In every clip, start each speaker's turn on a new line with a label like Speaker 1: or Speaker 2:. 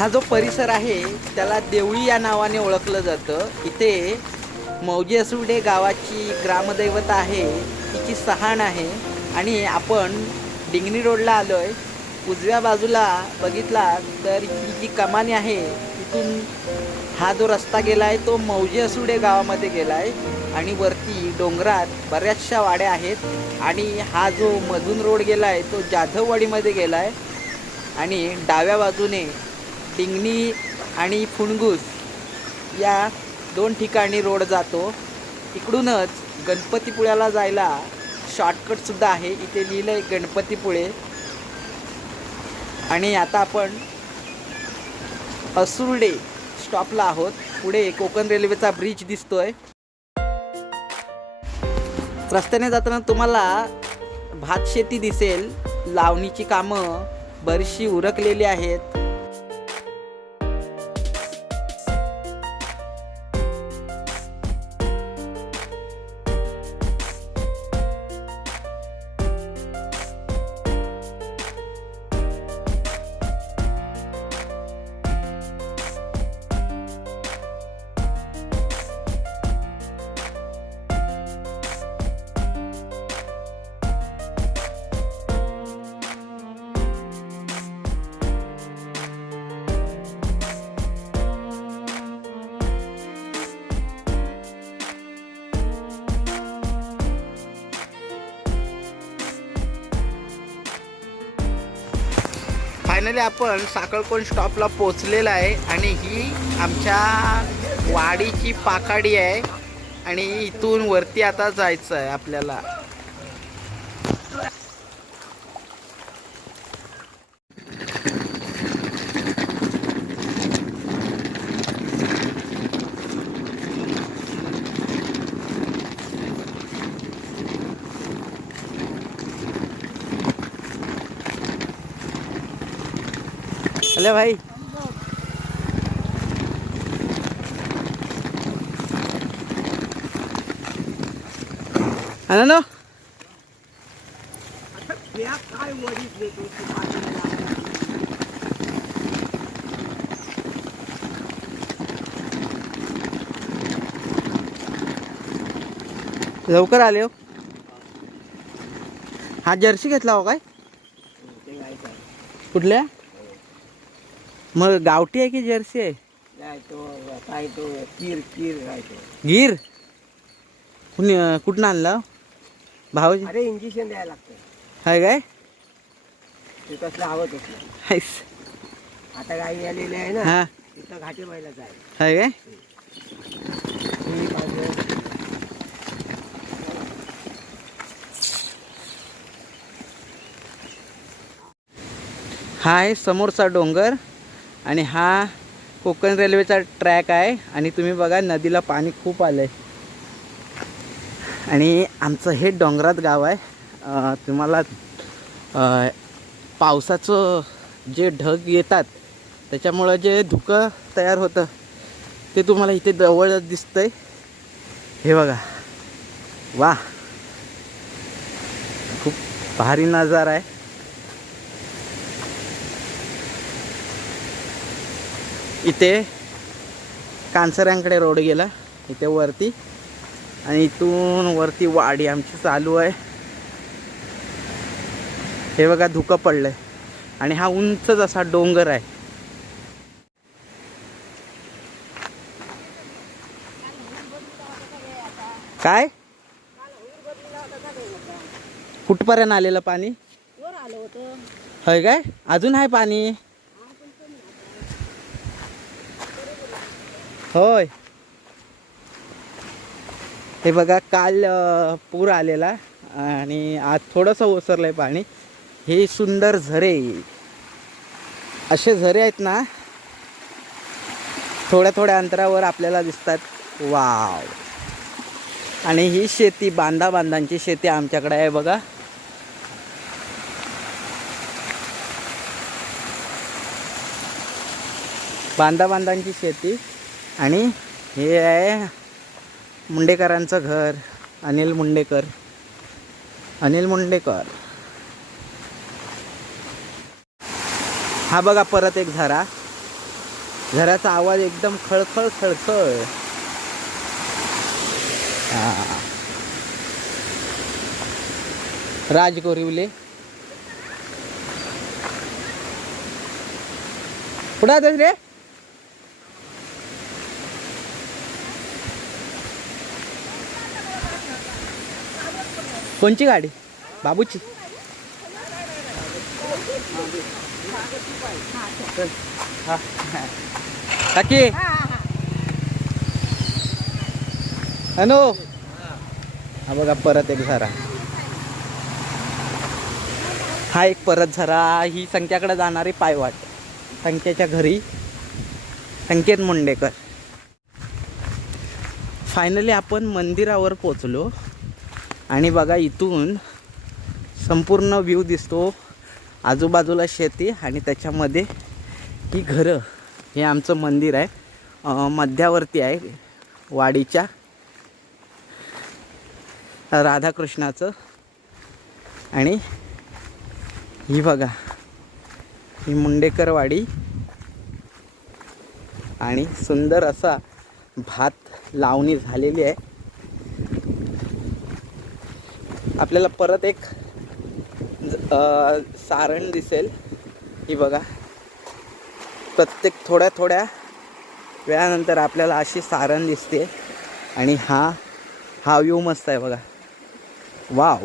Speaker 1: हा जो परिसर आहे त्याला देवळी या नावाने ओळखलं जातं. इथे मौजे असुडे गावाची ग्रामदैवत आहे तिची सहाण आहे. आणि आपण डिंगणी रोडला आलो आहे उजव्या बाजूला बघितला तर ही जी कमानी आहे तिथून हा जो रस्ता गेला आहे तो मौजे असुडे गावामध्ये गेला आहे आणि वरती डोंगरात बऱ्याचशा वाड्या आहेत. आणि हा जो मधून रोड गेला आहे तो जाधववाडीमध्ये गेला आहे आणि डाव्या बाजूने टिंगणी आणि फुणगूस या दोन ठिकाणी रोड जातो. इकडूनच गणपतीपुळ्याला जायला शॉर्टकटसुद्धा आहे. इथे लिहिलं आहे गणपतीपुळे. आणि आता आपण असुर्डे स्टॉपला आहोत. पुढे कोकण रेल्वेचा ब्रिज दिसतोय. रस्त्याने जाताना तुम्हाला भात शेती दिसेल. लावणीची कामं बरीचशी उरकलेली आहेत. फायनली आपण साखळकोण स्टॉपला पोचलेला आहे आणि ही आमच्या वाडीची पाखाडी आहे आणि इथून वरती आता जायचं आहे आपल्याला. हॅलो भाई. ना. लवकर आले हो. हा जर्सी घेतला हो काय? कुठल्या? मग गावठी आहे की जर्सी आहे?
Speaker 2: काय तो काय तो कीर कीर काय तो.
Speaker 1: गिर कुणी कुठनं आणला?
Speaker 2: भाऊजी? अरे इंजेक्शन द्यायला लागतं आहे काय? ते तसलं हवं तसलं हायस. आता गाई आलेली आहे ना हा. तिथं घाटे जाय
Speaker 1: आहे काय? हा आहे समोरचा डोंगर. आणि हा कोकण रेल्वेचा ट्रॅक आहे आणि तुम्ही बघा नदीला पाणी खूप आलं आहे आणि आमचं हे डोंगरात गाव आहे. तुम्हाला पावसाचं जे ढग येतात त्याच्यामुळं जे धुकं तयार होतं ते तुम्हाला इथे जवळच दिसतंय. हे बघा. वा खूप भारी नजारा आहे. इथे कांसऱ्यांकडे रोड गेला. इथे वरती. आणि इथून वरती वाडी आमची चालू आहे. हे बघा धुकं पडलंय. आणि हा उंचच असा डोंगर आहे. काय? कुठपर्यंत आलेलं पाणी?
Speaker 2: वर आलं होतं.
Speaker 1: होय काय? अजून आहे पाणी? होय. हे बघा काल पूर आलेला आणि आज थोडंसं ओसरलं आहे पाणी. हे सुंदर झरे. असे झरे आहेत ना थोड्या थोड्या अंतरावर आपल्याला दिसतात. वाव. आणि ही शेती बांधा बांधांची शेती आमच्याकडे आहे बघा. बांधा बांधांची शेती. आणि हे आहे मुंडेकरांचं घर अनिल मुंडेकर. अनिल मुंडेकर. हा बघा परत एक झरा. झऱ्याचा आवाज एकदम खळखळ खळखळ. हा. राज गोरिवले पुढे रे. कोणची गाडी? बाबूची. काकी. हॅलो हा बघा परत एक झरा. हा एक परत झरा. ही संख्याकडे जाणारी पायवाट. संख्याच्या घरी. संकेत मुंडेकर. फायनली आपण मंदिरावर पोचलो आणि बघा इथून संपूर्ण व्ह्यू दिसतो आजूबाजूला शेती आणि त्याच्यामध्ये ही घरं. हे आमचं मंदिर आहे. मध्यावरती आहे. वाडीच्या राधाकृष्णाचं. आणि ही बघा ही मुंडेकरवाडी आणि सुंदर असा भात लावणी झालेली आहे. आपल्याला परत एक ज- सारण दिसेल. ही बघा. प्रत्येक थोड्या थोड्या वेळानंतर आपल्याला अशी सारण दिसते. आणि हा हा व्यू मस्त आहे बघा. वाव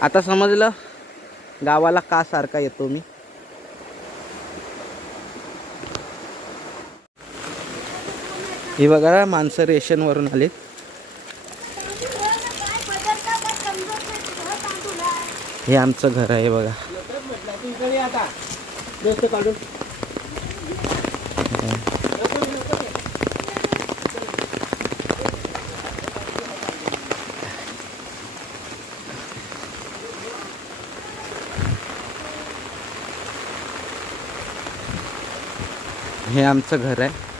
Speaker 1: आता समजलं? गावाला का सारखा येतो मी? ही बघा माणसं रेशनवरून आलीत. हे आमचं घर आहे बघा. हे आमचं घर आहे.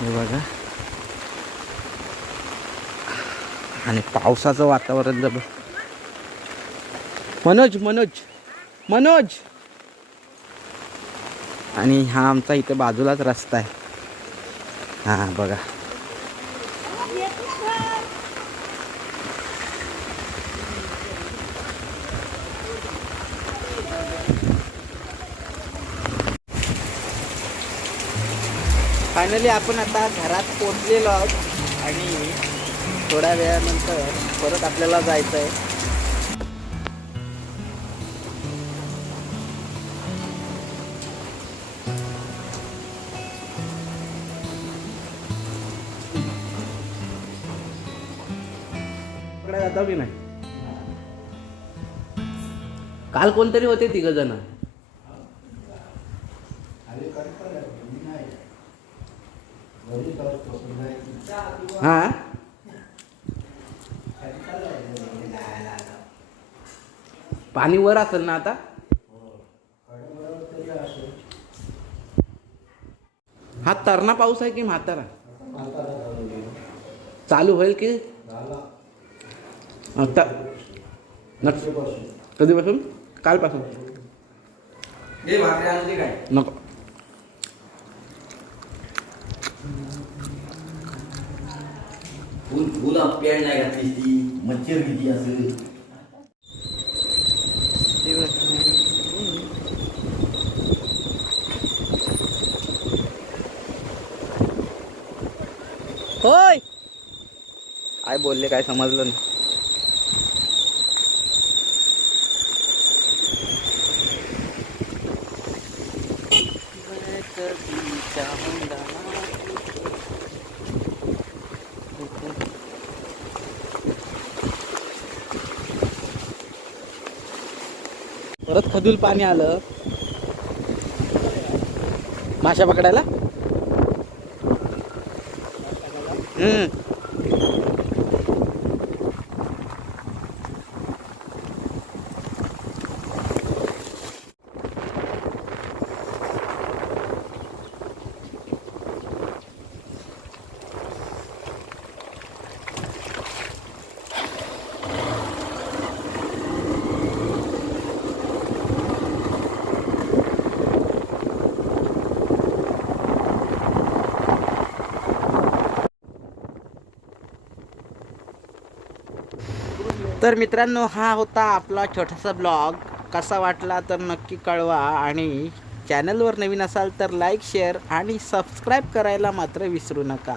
Speaker 1: हे बघा. आणि पावसाचं वातावरण जब मनोज मनोज मनोज. आणि हा आमचा इथे बाजूलाच रस्ता आहे. हां बघा. फायनली आपण आता घरात पोचलेलो आहोत आणि थोड्या वेळानंतर परत आपल्याला जायचं आहे इकडे जातो की नाही? काल कोणतरी होते तिघ जण हा पाणी वर असेल ना आता? हा तरणा पाऊस आहे की म्हातारा? चालू होईल की? आता कधीपासून? कालपासून. नको.
Speaker 2: फुल फुल पेड नाही घातलीस ती? मच्छर किती असेल?
Speaker 1: होय. काय बोलले काय समजलं नाही. परत खदूल पाणी आलं. माशा पकडायला? हम्म. तर मित्रांनो हा होता आपला छोटासा ब्लॉग. कसा वाटला तर नक्की कळवा आणि चॅनलवर नवीन असाल तर लाईक शेअर आणि सबस्क्राईब करायला मात्र विसरू नका.